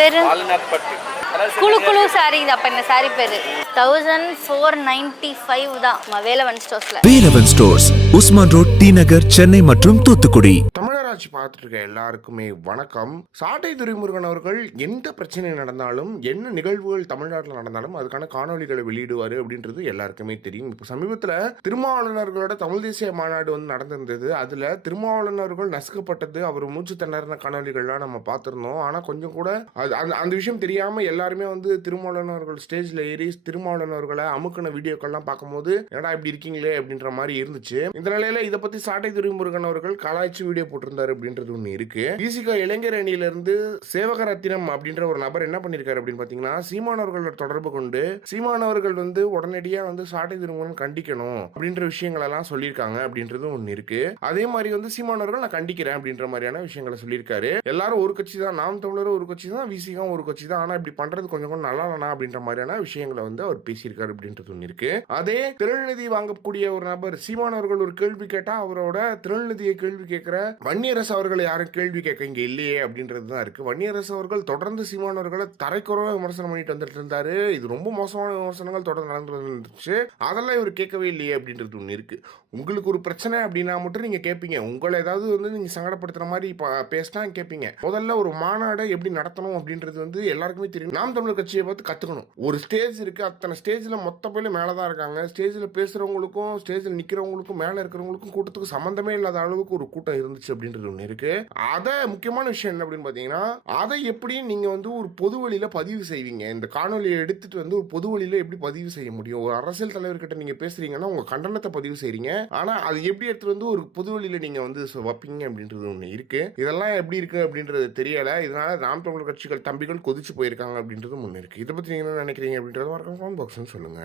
பேரு குழு குழு சாரி. அப்ப இந்த சாரி பேரு 1495 தான் வேலவன் ஸ்டோர்ஸ்ல. Velavan stores, Usman road, T Nagar, Chennai மற்றும் தூத்துக்குடி. தமிழராட்சி பார்த்துட்டு இருக்க எல்லாருக்குமே வணக்கம். சாட்டை துரைமுருகன் அவர்கள் எந்த பிரச்சனை நடந்தாலும், என்ன நிகழ்வுகள் தமிழ்நாட்டில் நடந்தாலும் அதுக்கான காணொலிகளை வெளியிடுவாரு அப்படின்றது எல்லாருக்குமே தெரியும். இப்போ சமீபத்தில் திருமாவளவர்களோட தமிழ் தேசிய மாநாடு வந்து நடந்திருந்தது. அதுல திருமாவளவர்கள் நசுக்கப்பட்டது, அவர் மூச்சு திணறின காணொலிகள்லாம் நம்ம பார்த்திருந்தோம். ஆனா கொஞ்சம் கூட அந்த விஷயம் தெரியாம எல்லாருமே வந்து திருமாவளவர்கள் ஸ்டேஜ்ல ஏறி திருமாவளவர்களை அமுக்கின வீடியோக்கள்லாம் பார்க்கும்போது என்னடா இப்படி இருக்கீங்களே அப்படின்ற மாதிரி இருந்துச்சு. இந்த நிலையில இதை பத்தி சாட்டை துரைமுருகன் அவர்கள் கலாய்ச்சி வீடியோ போட்டிருந்தாரு அப்படின்றது ஒண்ணு இருக்கு. விசிக இளைஞர் அணியில இருந்து சேவகரத்தினம் அப்படின்ற ஒரு நபர் என்ன பண்ணிருக்காரு அப்படின்னு பாத்தீங்கன்னா, சீமானவர்களோட தொடர்பு கொண்டு சீமானவர்கள் வந்து உடனடியா வந்து சாட்டை துரைமுருகன் கண்டிக்கணும் அப்படின்ற விஷயங்கள் எல்லாம் சொல்லியிருக்காங்க அப்படின்றது ஒண்ணு இருக்கு. அதே மாதிரி வந்து சீமானவர்கள் நான் கண்டிக்கிறேன் அப்படின்ற மாதிரியான விஷயங்களை சொல்லியிருக்காரு. எல்லாரும் ஒரு கட்சி தான், நாம் தமிழரும் ஒரு கட்சி தான், விசிகம் ஒரு கட்சி தான், ஆனா இப்படி பண்றது கொஞ்சம் கொஞ்சம் நல்லா இல்லனா அப்படின்ற மாதிரியான விஷயங்களை வந்து அவர் பேசியிருக்காரு அப்படின்றது ஒண்ணு இருக்கு. அதே திருநிதி வாங்கக்கூடிய ஒரு நபர் சீமானவர்கள் ஒரு கேள்வி கேட்டா அவரோட திருநிதியை கேள்வி கேட்கிற வன்னியரசு அவர்களை யாரும் கேள்வி கேட்க இங்க இல்லையே அப்படின்றது தான் இருக்கு. வன்னியரசு அவர்கள் தொடர்ந்து சீமானவர்களை தரைக்குறவா விமர்சனம் பண்ணிட்டு வந்துட்டு இருந்தாரு. இது ரொம்ப மோசமான விமர்சனங்கள் தொடர்ந்து நடந்து வந்துருந்துச்சு. அதெல்லாம் இவர் கேட்கவே இல்லையே அப்படின்றது ஒண்ணு இருக்கு. உங்களுக்கு ஒரு பிரச்சனை அப்படின்னா மட்டும் நீங்க கேட்பீங்க. உங்களை ஏதாவது வந்து நீங்க சங்கடப்படுத்துற மாதிரி பேசினா கேட்பீங்க. முதல்ல ஒரு மாநாடு எப்படி நடத்தணும் அப்படின்றது வந்து எல்லாருக்குமே தெரியும். நாம் தமிழர் கட்சியை பார்த்து கத்துக்கணும். ஒரு ஸ்டேஜ் இருக்கு, அத்தனை ஸ்டேஜ்ல மொத்த பேர்ல மேலதான் இருக்காங்க. ஸ்டேஜ்ல பேசுறவங்களுக்கும் ஸ்டேஜ்ல நிக்கிறவங்களுக்கும் மேல இருக்கிறவங்களுக்கும் கூட்டத்துக்கு சம்பந்தமே இல்லாத அளவுக்கு ஒரு கூட்டம் இருந்துச்சு அப்படின்றது ஒண்ணு இருக்கு. அதை முக்கியமான விஷயம் என்ன அப்படின்னு பாத்தீங்கன்னா, அதை எப்படி நீங்க வந்து ஒரு பொது வழியில பதிவு செய்வீங்க? இந்த காணொலியை எடுத்துட்டு வந்து ஒரு பொது வழியில எப்படி பதிவு செய்ய முடியும்? ஒரு அரசியல் தலைவர்கிட்ட நீங்க பேசுறீங்கன்னா உங்க கண்டனத்தை பதிவு செய்றீங்க. ஆனா அது எப்படி எடுத்து வந்து ஒரு பொது வழியில நீங்க வந்து வைப்பீங்க அப்படின்றது ஒண்ணு இருக்கு. இதெல்லாம் எப்படி இருக்கு அப்படின்றது தெரியல. இதனால நாம் தமிழர் கட்சிகள் தம்பிகள் கொதிச்சு போயிருக்காங்க அப்படின்றது ஒண்ணு இருக்கு. இதை பத்தி நீங்க என்ன நினைக்கிறீங்க அப்படின்றத மறக்காம கமெண்ட் பாக்ஸ்ல சொல்லுங்க.